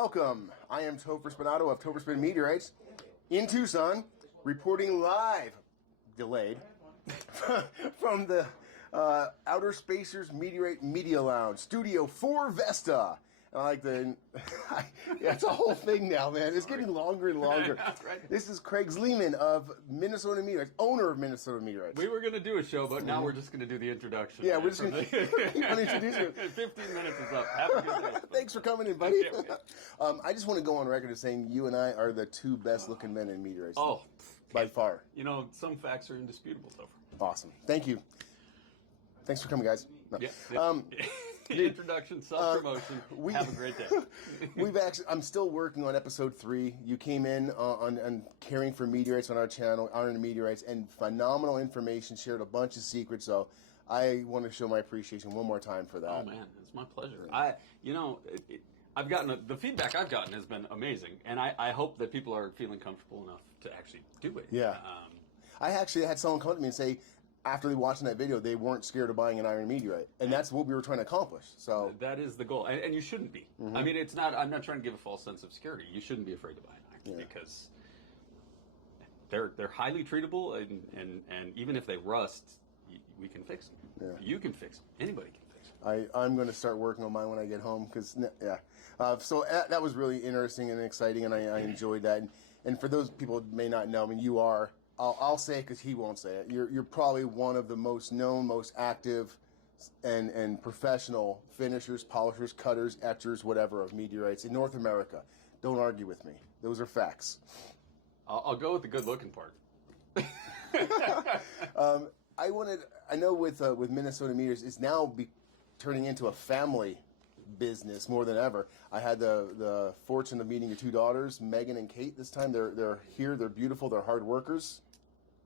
Welcome. I am Topherspin of Topherspin Meteorites in Tucson, reporting live, delayed, from the Outer Spacers Meteorite Media Lounge, Studio 4 Vesta. I like the... yeah, it's a whole thing now, man. It's getting longer and longer. Right. This is Craig Zlimen of Minnesota Meteorites, owner of Minnesota Meteorites. We were going to do a show, but now we're just going to do the introduction. Yeah, we're just going to introduce you. 15 minutes is up. Have a good day. Thanks for coming in, buddy. I just want to go on record as saying you and I are the two best-looking men in meteorites. Oh. By far. You know, some facts are indisputable, Topher. Awesome. Thank you. Thanks for coming, guys. No. Yeah. Introduction, self-promotion. Have a great day. I'm still working on episode 3. You came in on caring for meteorites on our channel, Iron Meteorites, and phenomenal information, shared a bunch of secrets, so I want to show my appreciation one more time for that. Oh, man, it's my pleasure. I've gotten, the feedback I've gotten has been amazing, and I hope that people are feeling comfortable enough to actually do it. Yeah. I actually had someone come to me and say, after they watching that video, they weren't scared of buying an Iron Meteorite, and that's what we were trying to accomplish. So that is the goal, and you shouldn't be. Mm-hmm. I mean, it's not. I'm not trying to give a false sense of security. You shouldn't be afraid to buy an Iron because they're highly treatable, and even if they rust, we can fix them. Yeah. You can fix them. Anybody can fix them. I'm going to start working on mine when I get home because so that was really interesting and exciting, and I enjoyed that. And for those people who may not know, I mean, you are. I'll say it because he won't say it. You're probably one of the most known, most active, and professional finishers, polishers, cutters, etchers, whatever, of meteorites in North America. Don't argue with me. Those are facts. I'll go with the good-looking part. I know with Minnesota Meteors, it's now turning into a family business more than ever. I had the fortune of meeting your two daughters, Megan and Kate. This time they're here. They're beautiful. They're hard workers.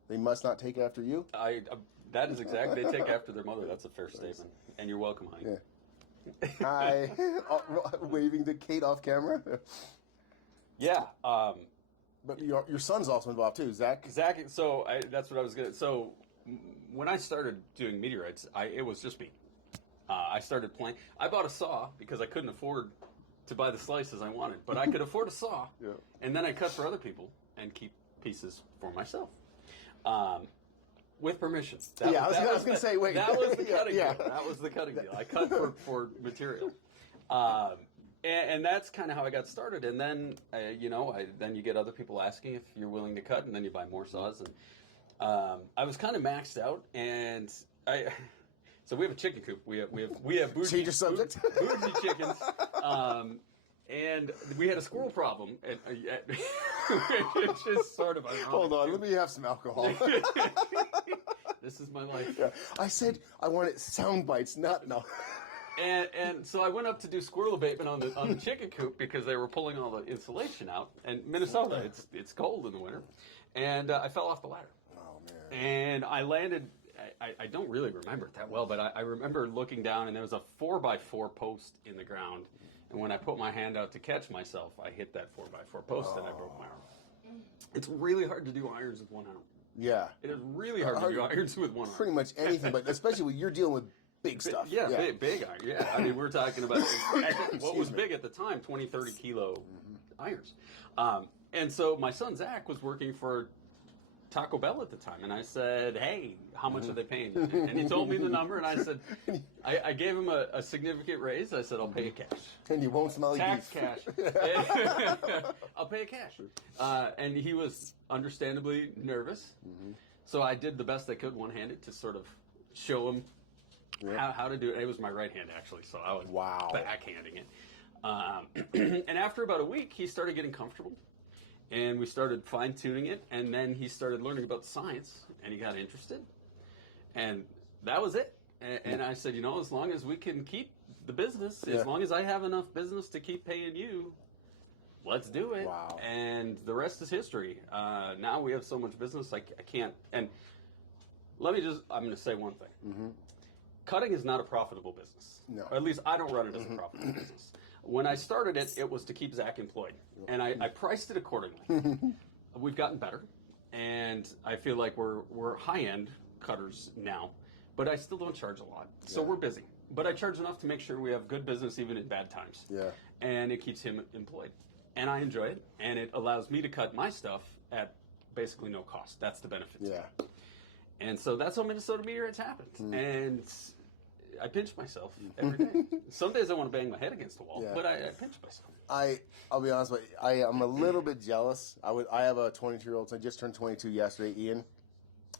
They must not take after you. That is exactly. They take after their mother. That's a fair statement. And you're welcome, honey. Yeah. Hi. Waving to Kate off camera. Yeah. But your son's also involved too, Zach. Zach. So that's what I was gonna. So when I started doing meteorites, it was just me. I started playing. I bought a saw because I couldn't afford to buy the slices I wanted, but I could afford a saw. Yeah. And then I cut for other people and keep pieces for myself, with permission. I was going to say, wait. That was the cutting deal. That was the cutting deal. I cut for material. And that's kind of how I got started. And then, then you get other people asking if you're willing to cut, and then you buy more saws. And I was kind of maxed out, and So we have a chicken coop. We have bougie, change your subject. Bougie chickens, and we had a squirrel problem. And, it's just sort of ironic. Hold on, let me have some alcohol. This is my life. Yeah. I said I wanted sound bites, not no. And so I went up to do squirrel abatement on the chicken coop because they were pulling all the insulation out. And Minnesota, it's cold in the winter, and I fell off the ladder. Oh man! And I landed. I don't really remember it that well, but I remember looking down, and there was a 4x4 post in the ground. And when I put my hand out to catch myself, I hit that 4x4 post, and I broke my arm. It's really hard to do irons with one arm. Yeah. It is really hard to do irons with one arm. Pretty much anything, but especially when you're dealing with big stuff. Yeah. Big iron. Yeah, I mean, we're talking about what was big at the time, 20, 30 kilo irons. And so my son, Zach, was working for Taco Bell at the time, and I said, "Hey, how much are they paying?" And he told me the number, and I said, I gave him a significant raise. I said, "I'll pay you cash." And you won't smell tax cash. I'll pay you cash. And he was understandably nervous, so I did the best I could one-handed to sort of show him how to do it. It was my right hand actually, so I was backhanding it. And after about a week, he started getting comfortable. And we started fine-tuning it, and then he started learning about science, and he got interested. And that was it. And I said, as long as we can keep the business, as long as I have enough business to keep paying you, let's do it. Wow. And the rest is history. Now we have so much business, I can't. And I'm going to say one thing. Cutting is not a profitable business. No. Or at least I don't run it as a profitable business. When I started it, it was to keep Zach employed. And I priced it accordingly. We've gotten better. And I feel like we're high-end cutters now. But I still don't charge a lot. So we're busy. But I charge enough to make sure we have good business even in bad times. Yeah. and it keeps him employed. And I enjoy it, and it allows me to cut my stuff at basically no cost. That's the benefit. Yeah. And so that's how Minnesota Meteorites happened. And I pinch myself every day. Some days I want to bang my head against the wall, but I pinch myself. I'll be honest with you. I'm a little bit jealous. I have a 22-year-old son, just turned 22 yesterday, Ian,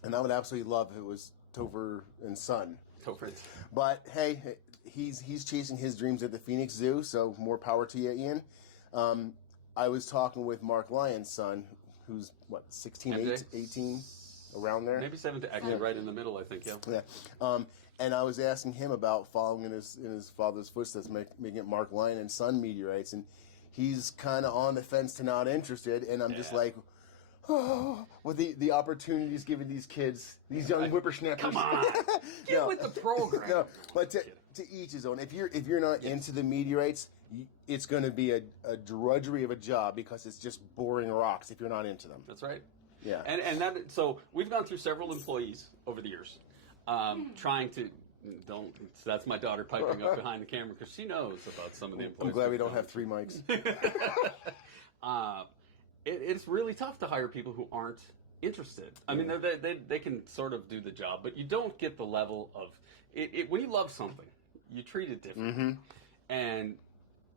and I would absolutely love if it was Topher and son. Topher. But hey, he's chasing his dreams at the Phoenix Zoo, so more power to you, Ian. I was talking with Mark Lyon's son, who's 16, 18, around there. Maybe 17, actually right in the middle, I think, Yeah. And I was asking him about following in his father's footsteps, making it Mark Lyon and Son Meteorites, and he's kind of on the fence to not interested, and I'm just like, oh, with the opportunities given these kids, these young whippersnappers. Come on, get with the program. No, but to each his own. If you're not into the meteorites, it's going to be a drudgery of a job because it's just boring rocks if you're not into them. That's right. Yeah. And that, so we've gone through several employees over the years, trying to that's my daughter piping up behind the camera because she knows about some of the employees. I'm glad we don't have 3 mics. It's really tough to hire people who aren't interested. I mean, they can sort of do the job, but you don't get the level of it. When you love something, you treat it differently. And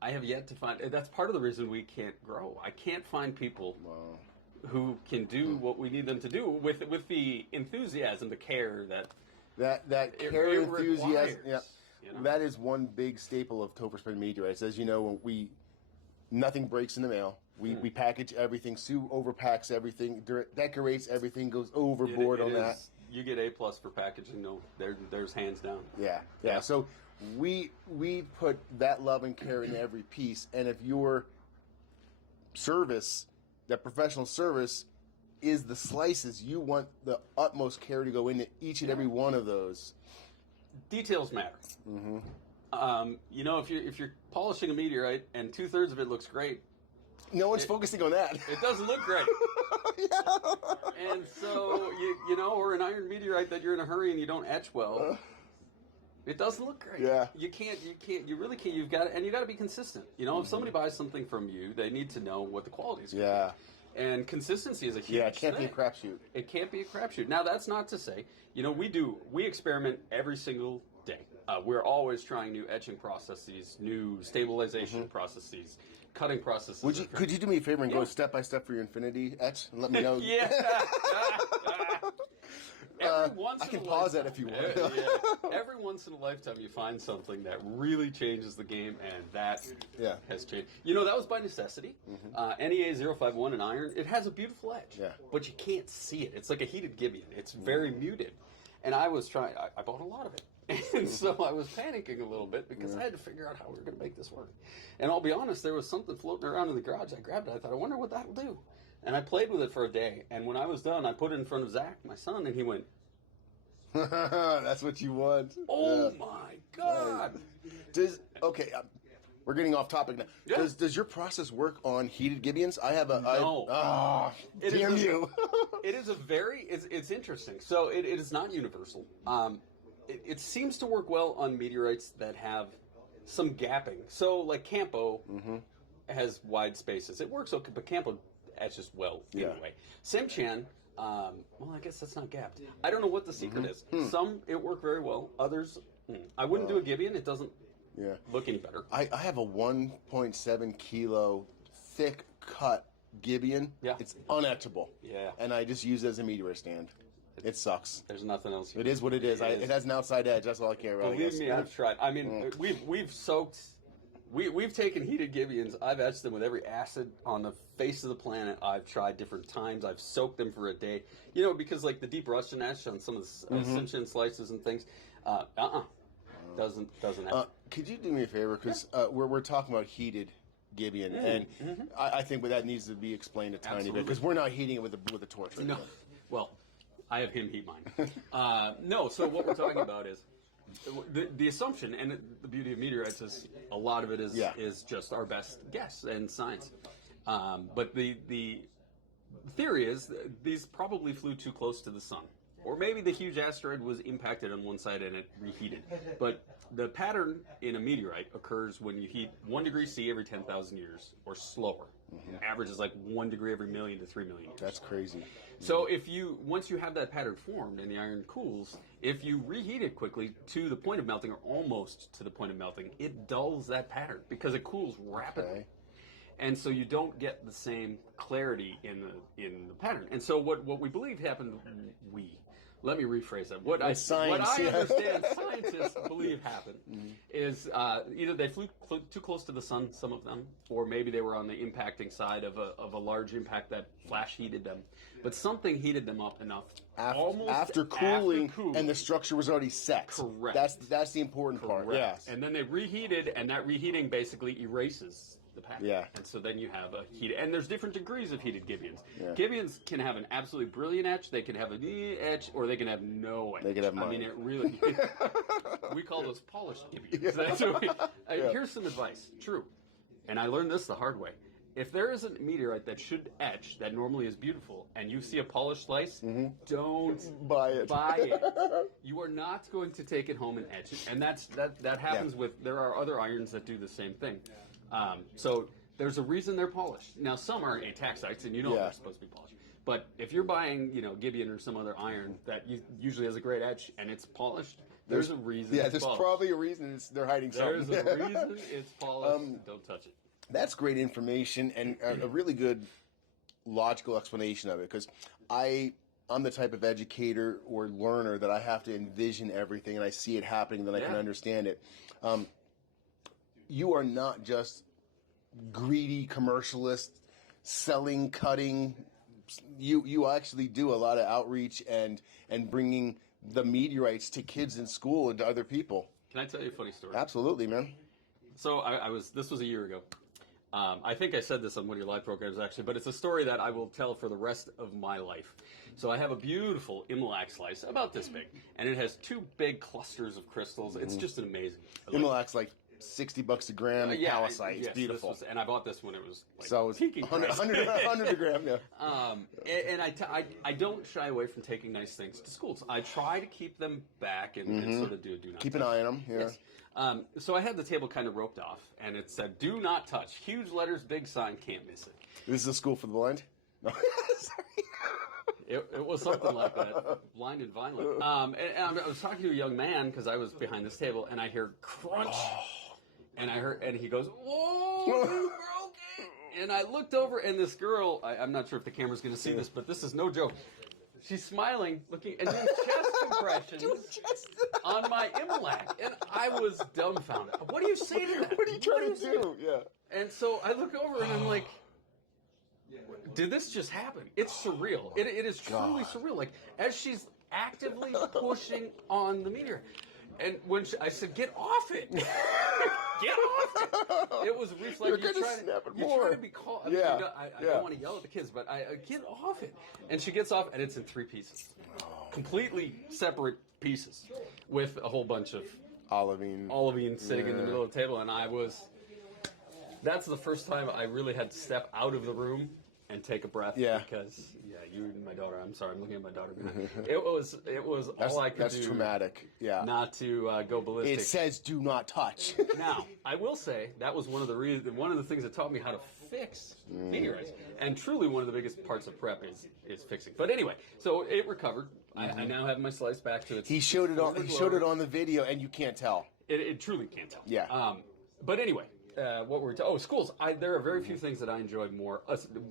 I have yet to find. That's part of the reason we can't grow. I can't find people who can do what we need them to do with the enthusiasm, the care that care, it enthusiasm. requires, Yeah, you know? that is one big staple of Topherspin Meteorites. As you know, nothing breaks in the mail. We package everything. Sue overpacks everything, decorates everything, goes overboard on that. You get A+ for packaging. No, there's hands down. Yeah. So we put that love and care in every piece. And if your service, that professional service, is the slices, you want the utmost care to go into each and every one of those. Details matter. If you're polishing a meteorite and 2/3 of it looks great, no one's focusing on that. It doesn't look great. And so or an iron meteorite that you're in a hurry and you don't etch well. It doesn't look great. Yeah. You really can't. You got to be consistent. If somebody buys something from you, they need to know what the quality is. Yeah. And consistency is a huge it can't thing. be a crapshoot. It can't be a crapshoot. Now, that's not to say, we experiment every single day. We're always trying new etching processes, new stabilization processes, cutting processes. Could you do me a favor and go step by step for your infinity etch and let me know? Yeah. I can pause that if you want. Every once in a lifetime, you find something that really changes the game, and that has changed. That was by necessity. NEA 051 in iron, it has a beautiful edge, but you can't see it. It's like a heated Gibeon. It's very muted. And I was trying, I bought a lot of it. And so I was panicking a little bit because I had to figure out how we were going to make this work. And I'll be honest, there was something floating around in the garage. I grabbed it. I thought, I wonder what that will do. And I played with it for a day. And when I was done, I put it in front of Zach, my son, and he went, that's what you want. Oh my God! We're getting off topic now. Yeah. Does your process work on heated Gibeons? I have a no. Damn you! It is it's interesting. So it is not universal. It seems to work well on meteorites that have some gapping. So like Campo has wide spaces. It works okay, but Campo etches well anyway. Simchan. I guess that's not gapped. I don't know what the secret is. Some, it worked very well. Others, I wouldn't do a Gibeon. It doesn't look any better. I have a 1.7 kilo thick cut Gibeon. Yeah. It's unetchable. Yeah. And I just use it as a meteorite stand. It sucks. There's nothing else. It is what it is. It has an outside edge. That's all I care about. Believe me, I've tried. I mean, we've soaked... We've taken heated Gibeons. I've etched them with every acid on the face of the planet. I've tried different times. I've soaked them for a day. Because like the deep Russian etch on some of the Simpson slices and things, doesn't happen. Could you do me a favor? Because we're talking about heated Gibeon, and I think that needs to be explained a tiny bit because we're not heating it with a torch. Right now. Well, I have him heat mine. No. So what we're talking about is. The assumption and the beauty of meteorites is a lot of it is just our best guess and science. But the theory is these probably flew too close to the sun Or maybe the huge asteroid was impacted on one side and it reheated. But the pattern in a meteorite occurs when you heat 1 degree C every 10,000 years or slower. Average is like 1 degree every million to 3 million years. That's crazy. So once you have that pattern formed and the iron cools, if you reheat it quickly to the point of melting or almost to the point of melting, it dulls that pattern because it cools rapidly. Okay. And so you don't get the same clarity in the pattern. And so what we believe happened, let me rephrase that. What I understand scientists believe happened is either they flew too close to the sun, some of them, or maybe they were on the impacting side of a large impact that flash heated them. But something heated them up enough. After cooling, and the structure was already set. Correct. That's the important part. Yes. And then they reheated, and that reheating basically erases the pattern. Yeah. And so then you have a heat. And there's different degrees of heated gibbons. Yeah. Gibbons can have an absolutely brilliant etch, they can have an etch, or they can have no etch. They can have I mean, it really... we call those polished gibbons. Yeah. That's what Here's some advice. True. And I learned this the hard way. If there is a meteorite that should etch, that normally is beautiful, and you see a polished slice, don't Buy it. You are not going to take it home and etch it. And that happens with, there are other irons that do the same thing. So there's a reason they're polished. Now, some are ataxites, and they're supposed to be polished. But if you're buying, Gibeon or some other iron that usually has a great etch and it's polished, there's a reason. Yeah, it's there's polished. probably a reason they're hiding something. There's a reason it's polished. Don't touch it. That's great information and a really good logical explanation of it, because I'm the type of educator or learner that I have to envision everything and I see it happening, then I can understand it. You are not just greedy commercialist selling, cutting. You actually do a lot of outreach and bringing the meteorites to kids in school and to other people. Can I tell you a funny story? Absolutely, man. So this was a year ago. I think I said this on one of your live programs, actually, but it's a story that I will tell for the rest of my life. So I have a beautiful Immolac slice, about this big, and it has 2 big clusters of crystals. It's just amazing. Imolac's like $60 a gram. Calcite. It's beautiful. And I bought this when it was like so it's peaking 100 a gram, yeah. And I don't shy away from taking nice things to schools. I try to keep them back and sort of do not keep touch. an eye on them. Yeah. Yes. So I had the table kind of roped off, and it said, "Do not touch." Huge letters, big sign, can't miss it. This is a school for the blind? No. Sorry. It was something like that, blind and violent. And I was talking to a young man, because I was behind this table, and I hear crunch. And he goes, "Whoa, you broke it!" And I looked over, and this girl, I'm not sure if the camera's going to see this, but this is no joke. She's smiling, looking, and doing chest compressions on my Immolac. And I was dumbfounded. What do you say to that? What are you trying to do? Yeah. And so I look over, and I'm like, did this just happen? It's surreal. It is truly surreal. Like, as she's actively pushing on the meteor. And when I said, "Get off it!" Get off it! It was a reflex. You're going to snap it more. You're trying to be calm. I don't want to yell at the kids, but I get off it. And she gets off, and it's in 3 pieces. Completely separate pieces with a whole bunch of olivine sitting in the middle of the table. And that's the first time I really had to step out of the room and take a breath. Yeah. Because, you and my daughter, I'm sorry, I'm looking at my daughter now. It was all I could do. That's traumatic. Yeah. Not to go ballistic. It says do not touch. Now, I will say that was one of the things that taught me how to fix meteorites. And truly one of the biggest parts of prep is fixing. But anyway, so it recovered. I now have my slice back to its He showed it on the video, and you can't tell. It truly can't tell. Yeah. But anyway, what were we talking? Schools. There are very few things that I enjoy more,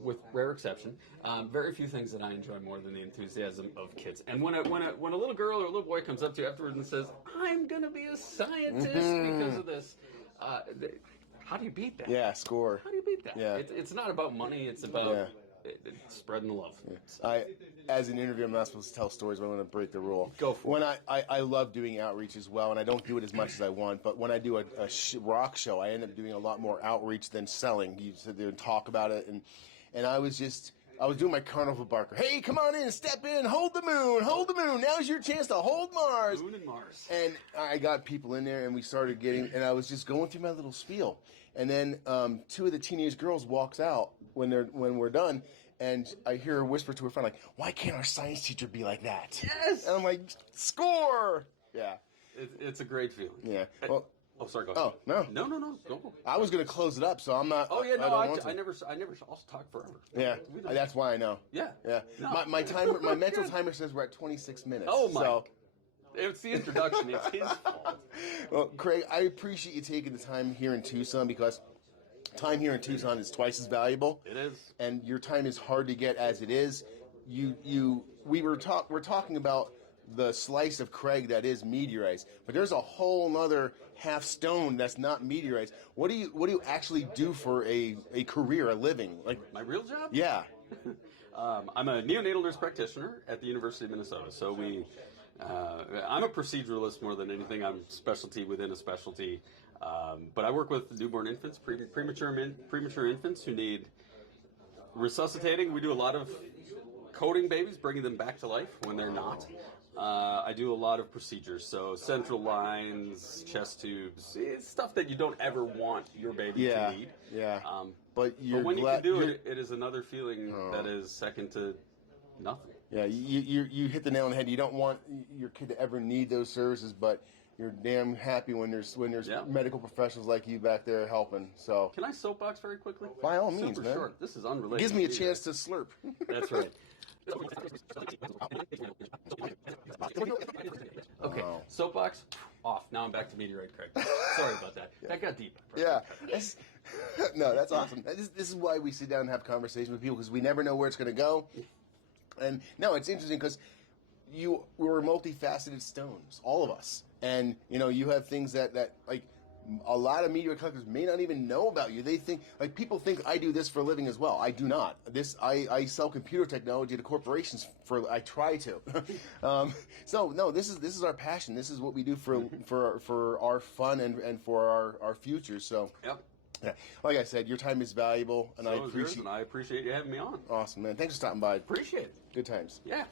with rare exception, very few things that I enjoy more than the enthusiasm of kids. And when a little girl or a little boy comes up to you afterwards and says, "I'm going to be a scientist because of this," how do you beat that? Yeah, score. How do you beat that? Yeah. It's not about money. It's about spreading the love. Yeah. As an interviewer, I'm not supposed to tell stories, but I'm going to break the rule. Go for it. I love doing outreach as well, and I don't do it as much as I want, but when I do a rock show, I end up doing a lot more outreach than selling. You sit there and talk about it, and I was just I was doing my carnival barker. Hey, come on in, step in, hold the moon. Now's your chance to hold Mars. Moon and Mars. And I got people in there, and we started getting, and I was just going through my little spiel. And then 2 of the teenage girls walks out when we're done, and I hear her whisper to her friend, like, "Why can't our science teacher be like that?" Yes. And I'm like, "Score!" Yeah. It's a great feeling. Yeah. Well, oh, sorry. Go ahead. oh no. No. Go. I was gonna close it up, so I'm not. Oh yeah, no. I don't want I to. never. Also talk forever. Yeah, that's why I know. Yeah. Yeah. No. My timer, my mental timer says we're at 26 minutes. Oh my. So. It's the introduction. It's his fault. Well, Craig, I appreciate you taking the time here in Tucson, because time here in Tucson is twice as valuable. It is. And your time is hard to get as it is. We're talking about the slice of Craig that is meteorites, but there's a whole nother half stone that's not meteorites. What do you actually do for a career, a living? Like My real job? Yeah. I'm a neonatal nurse practitioner at the University of Minnesota. So I'm a proceduralist more than anything. I'm specialty within a specialty. But I work with newborn infants, premature infants who need resuscitating. We do a lot of coding babies, bringing them back to life when they're not. I do a lot of procedures, so central lines, chest tubes, it's stuff that you don't ever want your baby to need. Yeah. But when you can do it, it is another feeling that is second to nothing. Yeah, you hit the nail on the head. You don't want your kid to ever need those services, but you're damn happy when there's medical professionals like you back there helping. So can I soapbox very quickly? By all means, Super man. short. This is unrelated. Gives me a chance to slurp. That's right. Okay, soapbox off. Now I'm back to Meteorite Craig. Sorry about that. That got deep. Yeah. No, that's awesome. This is why we sit down and have conversations with people, because we never know where it's going to go. And no, it's interesting because we're multifaceted stones, all of us. And, you have things that like, a lot of meteorite collectors may not even know about you. They think, like, people think I do this for a living as well. I do not. I sell computer technology to corporations I try to. So no, this is our passion. This is what we do for our fun and for our future. So yep. Yeah. Like I said, your time is valuable, and I appreciate you having me on. Awesome, man. Thanks for stopping by. Appreciate it. Good times. Yeah.